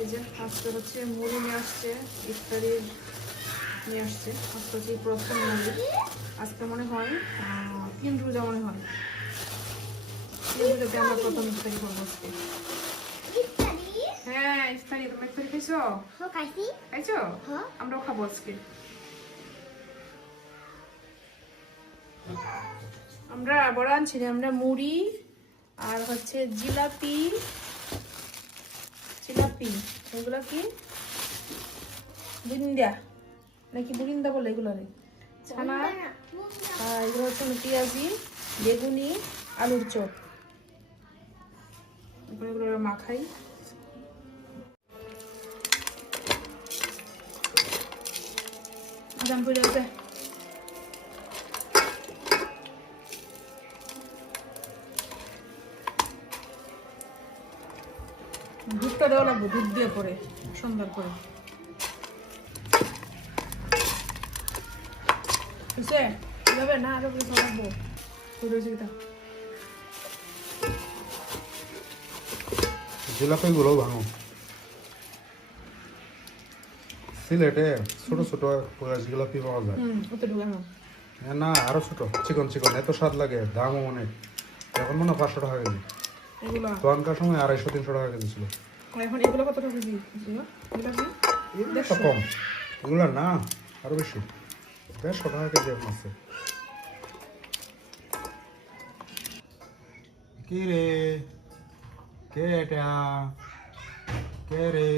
এই যে আজকে হচ্ছে মুড়ি নিয়ে আসছে, ইফতারির নিয়ে আসছে। আজকে হচ্ছে প্রথম মুড়ি। আজকে মনে হয় 3 রোজা মনে হয়। 3 রোজাতে আমরা প্রথম ইফতারি করবো আজকে। হ্যাঁ ইফতারি, তুমি ইফতারি খাইছো? খাইছো? আমরাও খাবো আজকে। আমরা বড় আনছি, আমরা মুড়ি আর হচ্ছে জিলাপি। এগুলো কি বুরিন্দা নাকি বুরিন্দা বলে এগুলো রে, ছানা। আর এগুলো হচ্ছে পেঁয়াজি, বেগুনি, আলুর চপ। এগুলো মাখাই। আদান করে আছে। দুধটা দেওয়া লাগবে, দুধ দিয়ে পরে সুন্দর করে। বুঝছে যাবে না, আরো কিছু লাগবো। জিলাপি গুলো ভাঙো। সিলেটে ছোট ছোট জিলাপি পাওয়া যায়। না আরো ছোট, চিকন চিকন, এত স্বাদ লাগে, দামও অনেক। এখন মনে হয় 500 টাকা কেজি। তখনকার সময় 250-300 টাকা কেজি ছিল। এখন এগুলো কত টাকা কেজি? এগুলো তো কম, এগুলো না আরো বেশি, 150 টাকা কেজি এখন আছে। কি রে, কে এটা, কে রে?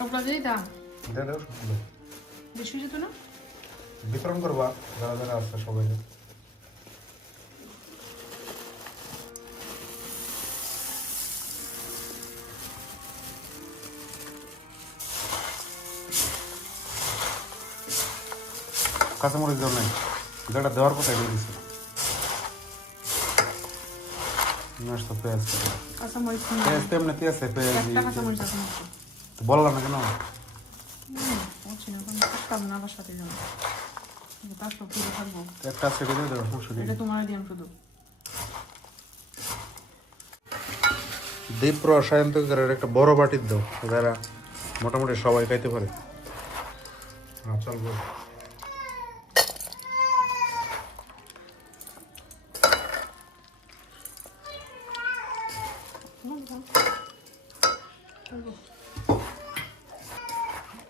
সবগুলো দিয়ে দাও। দে দাও সবগুলো। বেশি যেত না? বিতরণ করবা যারা যারা আছে সবাই। কাঁচামরিচ দেওয়া নাই, যেটা দেওয়ার কথা দিয়ে দিচ্ছে। নষ্ট পেঁয়াজ, কাঁচামরিচ পেঁয়াজ তো এমনিতে আছে, পেঁয়াজ একটা কাঁচামরিচ আছে মাত্র। তো বললাম না কেন? বলছি না, কারণ থাকতাম না আবার সাথে যাবো। তারপর পুরো থাকবো। একটা ছেড়ে দিয়ে দেবো, সমস্যা নেই। এটা তোমার দিলাম শুধু। দীপ রসায়ন তো একটা বড় বাটির দাও, যারা মোটামুটি সবাই খাইতে পারে। চলবো।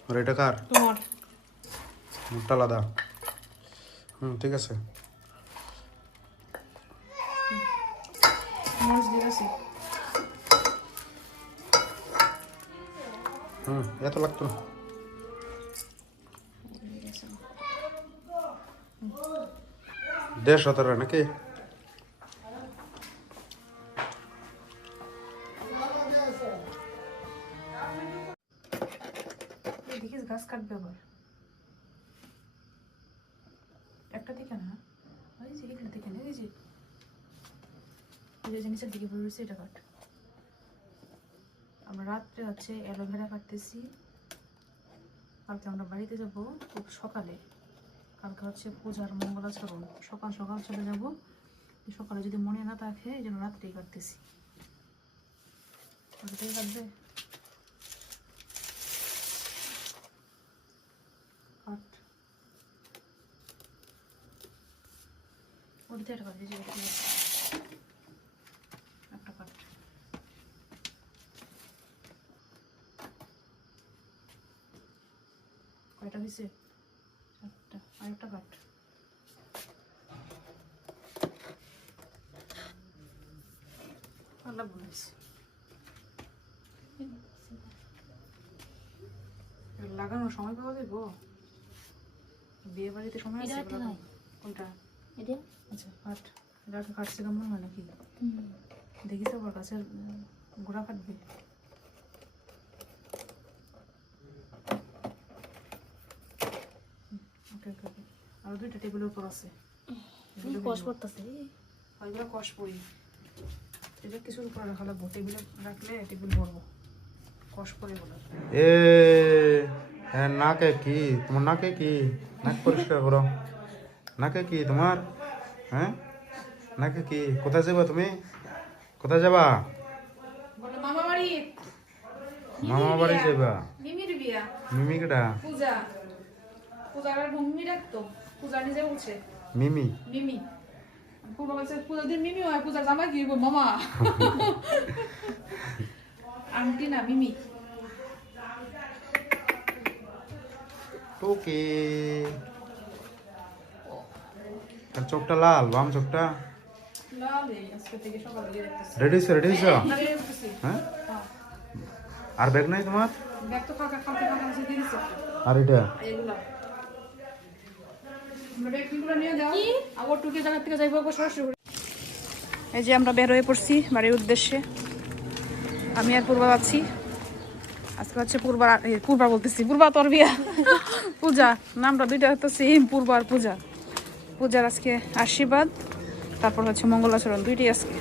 আর এটা কার? তোমার। মুখটা আলাদা। ঠিক আছে। মরিচ দিয়েছি। এত লাগতো না। দেড় সতেরো নাকি? দেখিস গাছ কাটবে আবার। একটা দিকে না, ওই যে এখানে দিকে না, ওই যে নিচের দিকে পড়ে রয়েছে, এটা কাট। আমরা রাত্রে হচ্ছে অ্যালোভেরা কাটতেছি। কালকে আমরা বাড়িতে যাব খুব সকালে। কালকে হচ্ছে পূজার মঙ্গলাচরণ, সকাল সকাল চলে যাব। সকালে যদি মনে না থাকে এই জন্য রাত্রেই কাটতেছি। রাত্রেই কাটবে। কাট ওটা কাটবে। হয়েছে 4টা, আরেকটা কাট। আল্লাহ বলেছে লাগানোর সময় পাওয়া যাবে বিয়ে বাড়িতে সময় আছে কোনটা আচ্ছা কাট এটা কাটছে কেমন হয় নাকি দেখিস আবার গাছের গোড়া কাটবে আর 2টা টেবিলের উপর আছে কষ করতেছে ওইগুলো কষ পড়ি এটা কিছুর উপর রাখা লাগবো টেবিলে রাখলে টেবিল ভরবো কষ করে বলে এ হ্যাঁ নাকে কি তোমার নাকে কি নাক পরিষ্কার করো নাকে কি তোমার হ্যাঁ নাকে কি কোথায় যাবা তুমি কোথায় যাবা বলে মামা বাড়ি মামা বাড়ি যাবা মিমির বিয়া মিমি কেডা পূজা পূজার ভূমি রাখতো পূজা নিজে উঠছে মিমি মিমি পূজা বলছে পূজা দিন মিমি হয় পূজা জামাই কি বল মামা আন্টি না মিমি টোকে আর চোখটা লাল বাম চোখটা লাল এই আজকে থেকে সকালে দিয়ে রাখতেছি রেডি হয়েছে আরে উঠছি হ্যাঁ আর ব্যাগ নাই তোমার ব্যাগ তো ফাঁকা খাতে ফাঁকা আছে দিয়ে দিছে আর এটা এগুলা আমরা ব্যাগগুলো নিয়ে দাও আবার টুকে জায়গা থেকে যাইবো সরাসরি এই যে আমরা বের হয়ে পড়ছি বাড়ির উদ্দেশ্যে আমি আর পূর্বা যাচ্ছি আজকে হচ্ছে পূর্বা বলতেছি পূর্বা তোর বিয়া পূজা নামটা 2টা তো সেম পূর্বা আর পূজা পূজার আজকে আশীর্বাদ তারপর হচ্ছে মঙ্গলাচরণ 2টি আজকে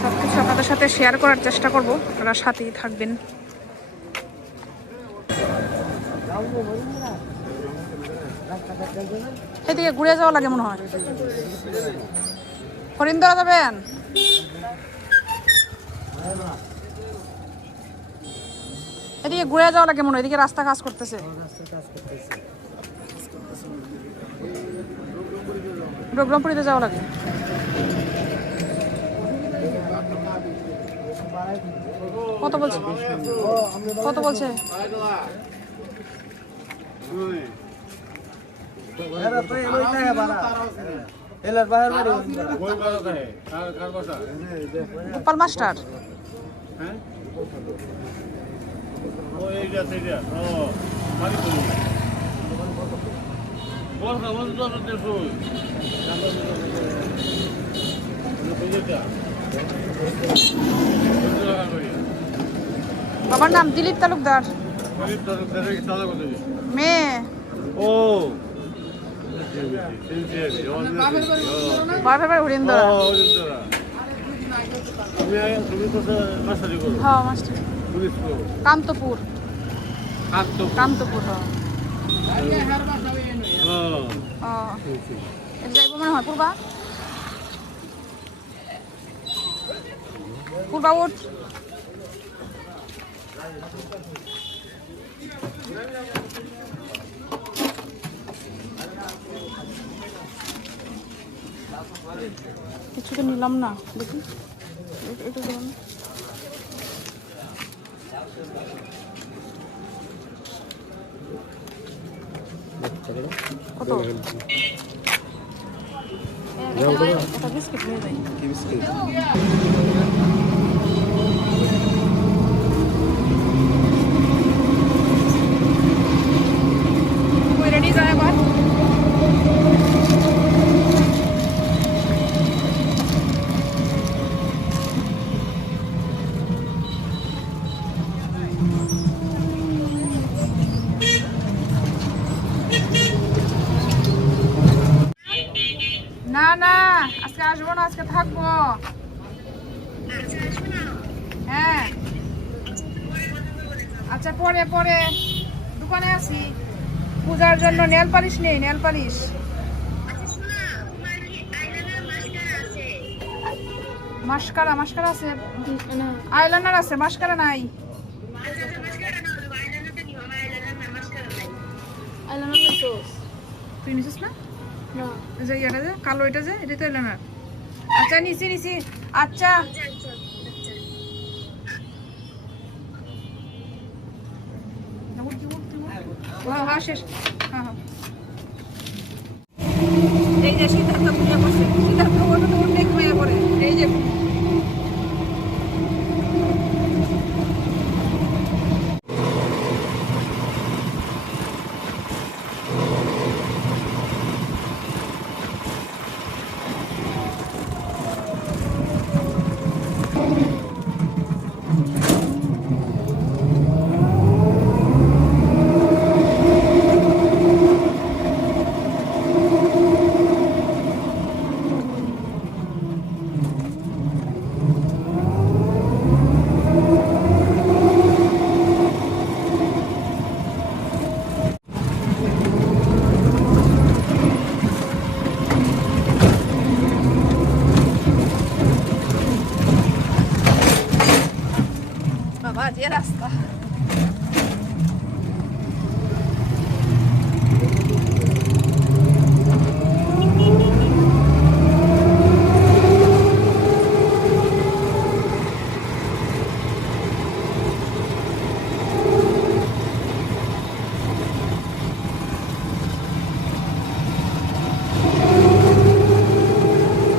সবকিছু আপনাদের সাথে শেয়ার করার চেষ্টা করব আপনারা সাথেই থাকবেন এদিকে ঘুরে যাওয়া লাগে মনে হয় হরিন্দরা যাবেন এদিকে ঘুরে যাওয়া লাগে মনে হয় এদিকে রাস্তা কাজ করতেছে রঘুরামপুরিতে যাওয়া লাগে কত বলছে কত বলছে গোপাল মাস্টার বাবার নাম দিলীপ তালুকদার মেয়ে ও বাবার বাড়ি হরিন্দরা হ্যাঁ মাস্টার কান্তপুর কান্তপুর এটা যাইব মনে হয় পূর্বা পূর্বা উঠ কিছু তো নিলাম না দেখি এটা দিলাম কত এটা বিস্কিট নিয়ে যাই কি বিস্কিট রেডি যায় আবার না না আজকে আসবো না আজকে থাকবো হ্যাঁ আচ্ছা পরে পরে দোকানে আসি পূজার জন্য নেল পালিশ নেই নেল পালিশ মাস্কারা মাস্কারা আছে আইলাইনার আছে মাস্কারা নাই তুই নিছিস না যে এটা যে কালো এটা যে এটা তো আইলাইনার আচ্ছা নিছি নিছি আচ্ছা হ্যাঁ হ্যাঁ শেষ হ্যাঁ হ্যাঁ এই যে সিদ্ধার্থ ঘুমিয়ে পড়ছে সিদ্ধার্থ ওটা ঘুমিয়ে পড়ে এই যে বাবা যে রাস্তা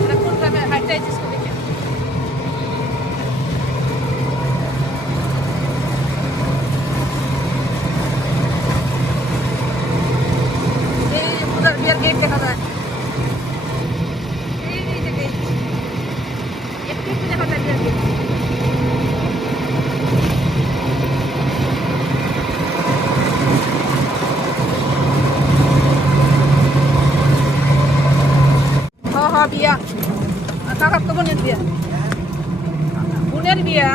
এটা কোন গ্রামে হাইট যাইছিস দেখে বিয়ের গেট দেখা যায় এই যে গেট একটু একটু দেখা যায় বিয়ের গেট হ্যাঁ হ্যাঁ বিয়া কাকার তো বোনের বিয়া বোনের বিয়া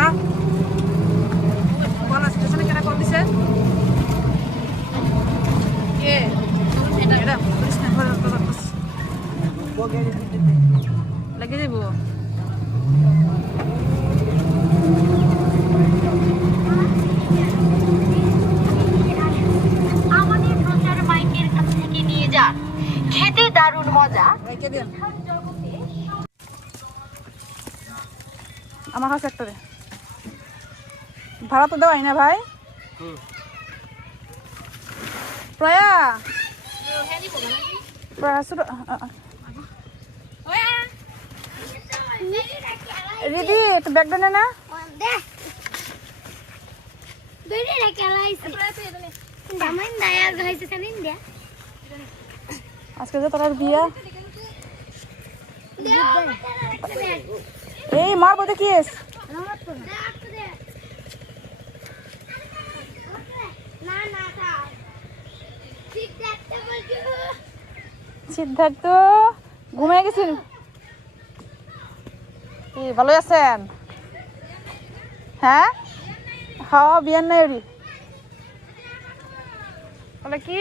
বলা স্টেশনে কেনা কল দিছে কে এটা এটা পুলিশ না ঘরে তো করতেছে লাগে দেব আমাদের প্রচার মাইকের কাছ থেকে নিয়ে যান খেতে দারুণ মজা রেখে দেন আমার কাছে একটা দে ভাড়া তো দেওয়াই না ভাই প্রয়া প্রয়া রিদি একটু ব্যাগটা নে না আজকে যে তোর বিয়া এই মারবো দেখিস সিদ্ধার্থ ঘুমিয়ে গেছিল কি ভালো আছেন হ্যাঁ হ্যাঁ বিয়ার নাই ওরি বলে কি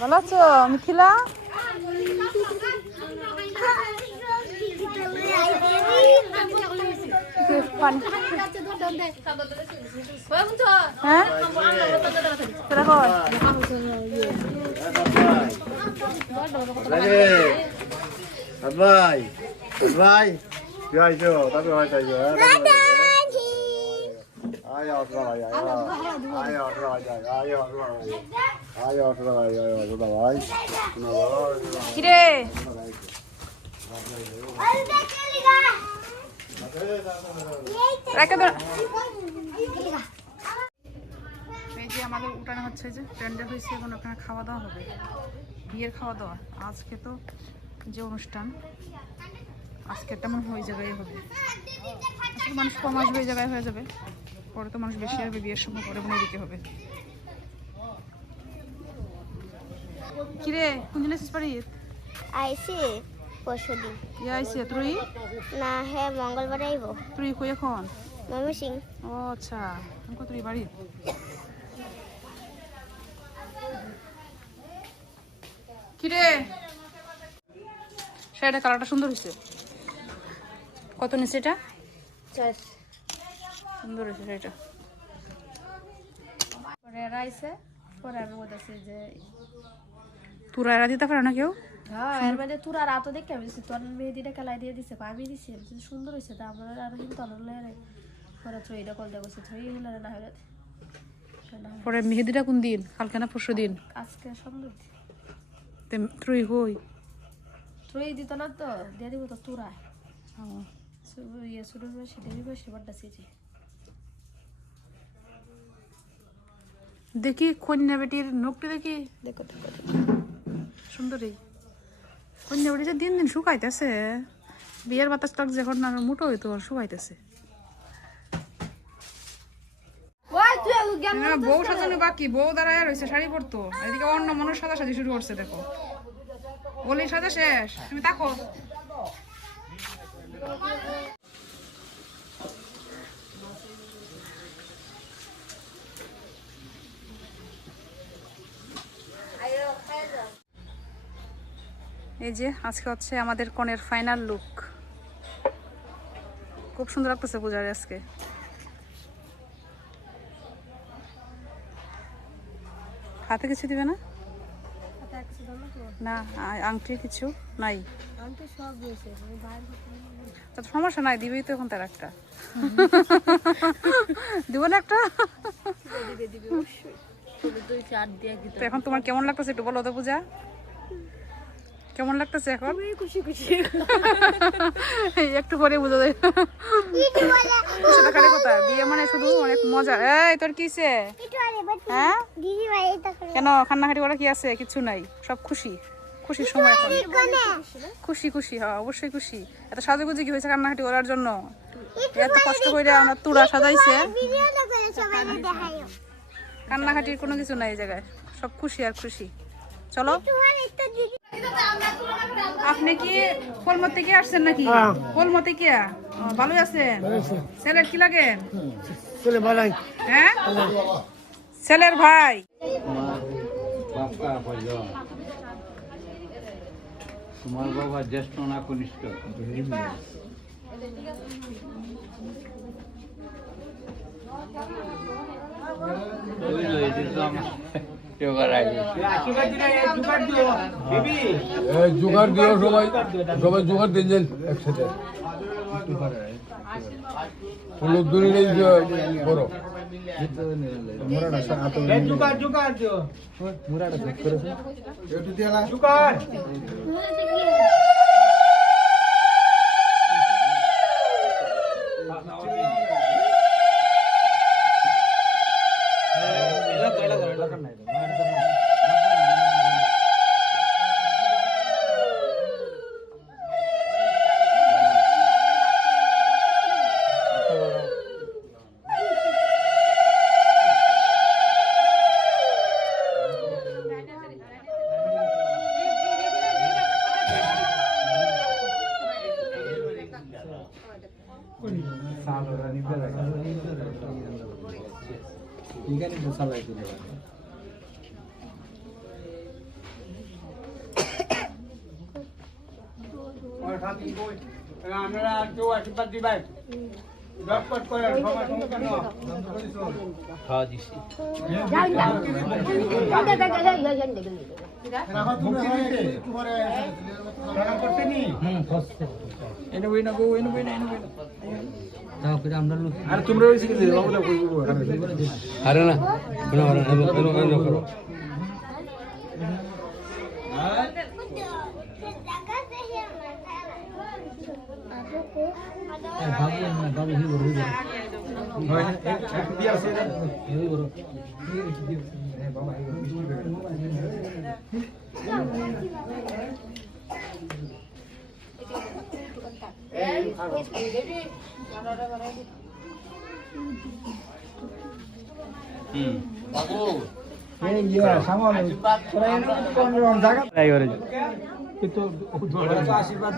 ভালো আছো মিথিলা হ্যাঁ ভাই ভাই কি আইছো তবে হয় তাই আয় অটরা ভাই আয় অটরা ভাই আয় অটরা ভাই আয় অটরা ভাই আয় অটরা ভাই কি রে এই যে আমাদের উঠানো হচ্ছে যে প্যান্ডেল হয়েছে এখন ওখানে খাওয়া দাওয়া হবে বিয়ের খাওয়া দাওয়া আজকে তো যে অনুষ্ঠান আজকে তেমন হয়ে জায়গায় হবে আজকে মানুষ কম আসবে এই জায়গায় হয়ে যাবে পরে তো মানুষ বেশি আসবে বিয়ের সময় পরে মনে দিতে হবে কিরে কোন দিন এসেছিস বাড়ি আইসি পরশুদিন ইয়ে আইসি তুই না হ্যাঁ মঙ্গলবার আইব তুই কই এখন মমি সিং ও আচ্ছা আমি তুই বাড়ি কিরে শাড়িটা কালারটা সুন্দর হয়েছে কত নিচ্ছে এটা সুন্দর হয়েছে শাড়িটা। পরে রাইছে পরে আমি বলতেছি যে তুরা এরা দিতে পারে না কেউ? হ্যাঁ এর মানে তোরা রাত দেখে আমি দিছি তোর মেহেদিটা কালাই দিয়ে দিছে আমি দিছি সুন্দর হয়েছে তা আমরা আর কিন্তু আনলে পরে থ্রইটা কল দেবো থ্রই হলে না হলে পরে মেহেদিটা কোন দিন? কালকে না পরশু দিন? আজকে সুন্দর তুই হই থ্রই দিত না তো দিয়ে দিব তো তোরা ইয়ে শুরু হয়েছে দেবী বসে বাড্ডা সিজি দেখি কন্যা বেটির নখটি দেখি দেখো তো সুন্দরী। কন্যা বেটি যে দিন দিন শুকাইতেছে, বিয়ের বাতাস টাক যখন না মুঠো হইতো শুকাইতেছে। বউ সাজানো বাকি, বউ দাঁড়ায় রয়েছে শাড়ি পরতো, এদিকে অন্য মানুষ সাজাসাজি শুরু করছে। দেখো বলি সাজা শেষ, তুমি তাকো। এই যে আজকে হচ্ছে আমাদের কনের ফাইনাল লুক। খুব সুন্দর লাগতেছে পূজারে আজকে। হাতে কিছু দিবে না? না আংটি কিছু নাই? সব দিয়েছে তো সমস্যা নাই, দিবেই তো এখন তার একটা। দিব না একটা? তো এখন তোমার কেমন লাগতেছে একটু বলো তো পূজা, কেমন লাগতেছে এখন? খুশি খুশি একটু পরে বুঝা যায়। কথা বিয়ে মানে শুধু অনেক মজা। এই তোর কিছে? হ্যাঁ কেন কান্নাকাটি করা কি আছে? কিছু নাই, সব খুশি খুশির সময় এখন। খুশি খুশি, হ্যাঁ অবশ্যই খুশি। এত সাজুগুজি কি হয়েছে কান্নাকাটি করার জন্য? এত কষ্ট করে আমরা তুরা সাজাইছে, কান্নাকাটির কোনো কিছু নাই এই জায়গায়, সব খুশি আর খুশি। চলো। আপনি কি কলমত থেকে আসছেন নাকি? কলমত থেকে ভালোই আছেন? ছেলের কি লাগে? হ্যাঁ ছেলের ভাই। তোমার বাবা জ্যেষ্ঠ না কনিষ্ঠ? জোগাড় দিও সবাই, সবাই জোগাড় দিন একসাথে। হলুদ দড়ি নেই বড় আপনারা কেউ আশীর্বাদ দিবেন? ঝটপট করে খাওয়া দিছি। আর তোমরা আরে না করো আশীর্বাদ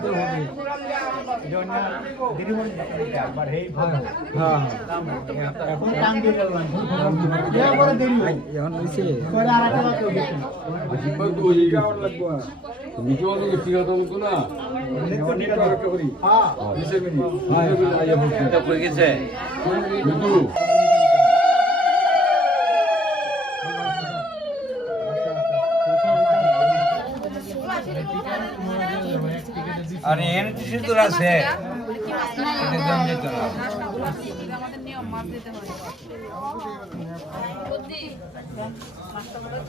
নিচে অনেক টিকা তো লোক না এটা কই গেছে আরে এর কিছু তো আছে এটা দাম দিতে না আমাদের নিয়ম মাছ দিতে হয়।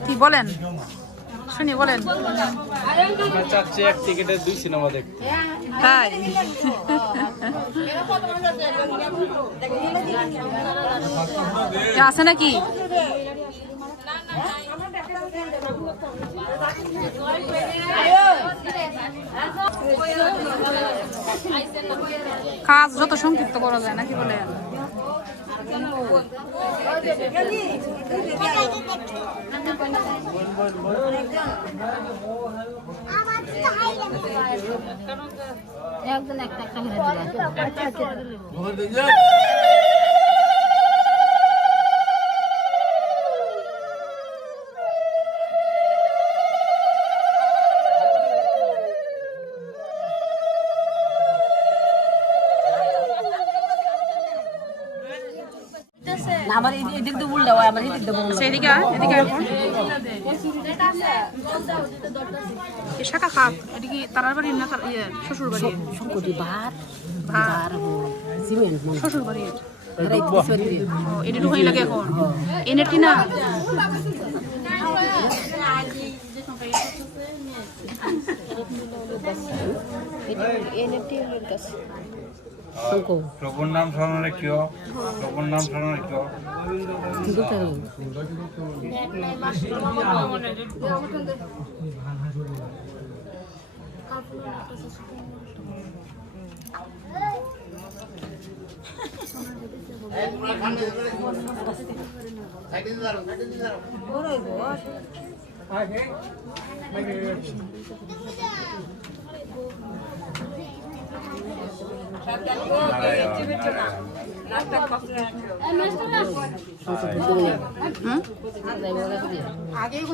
কি বলেন শুনি বলেন চাচ্ছি এক টিকেটে 2 সিনেমা দেখতে তাই আছে নাকি কাজ যত সংক্ষিপ্ত করা যায় নাকি বলে একজন একটা একটা করে দিবে আমার এদিক দিয়ে উল্টা হয় আমার এদিক দিয়ে বললো এদিকে এদিকে শাখা খাপ এটা কি তারার বাড়ি না শ্বশুর বাড়ি সংকটি ভাত ভাত সিমেন্ট শ্বশুর বাড়ি এটা এটা ঢুকাই লাগে এখন এনেটি না প্রভুর নাম স্মরণ রেখিও প্রভুর নাম স্মরণ রেখিও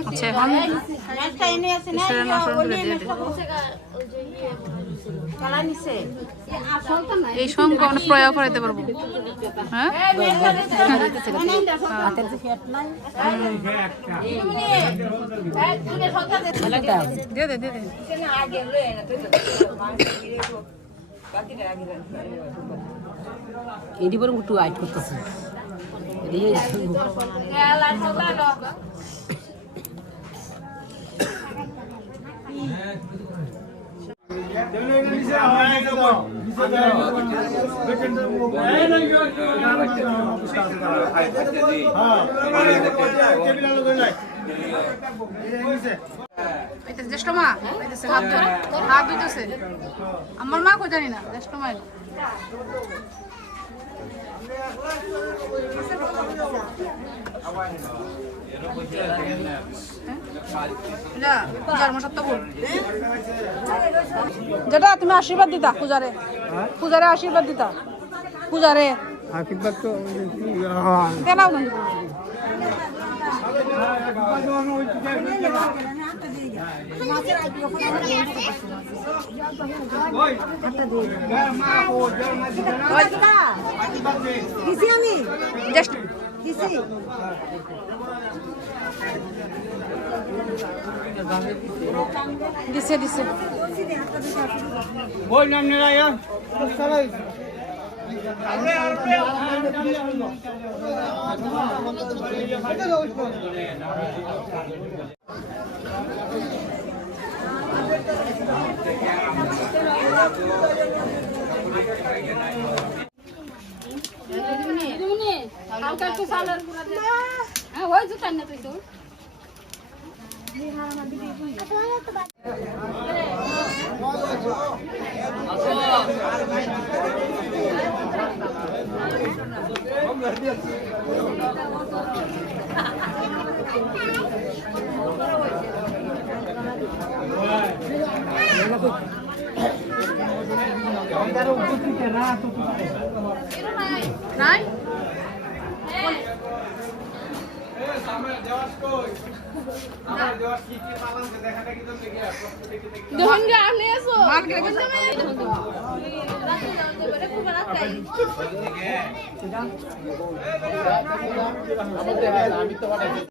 আচ্ছা এখন ঈশ্বরের নাম স্মরণ করে দিয়ে দে। এই সঙ্গ আমরা প্রয়োগ করাইতে পারবো হ্যাঁ দিয়ে দে দিয়ে দে এটি বরং একটু আইট করতেছে জ্যেষ্ঠ মা হাত ধরে হাত ধুইতেছে আমার মা কই জানি না জ্যেষ্ঠ মা যেটা তুমি আশীর্বাদ দিতা পূজারে পূজারে আশীর্বাদ দিতা পূজারে আশীর্বাদ তো দেনাও না দিছে দিছে ওই নাম নেরা নাই যখন গানে আসো মাল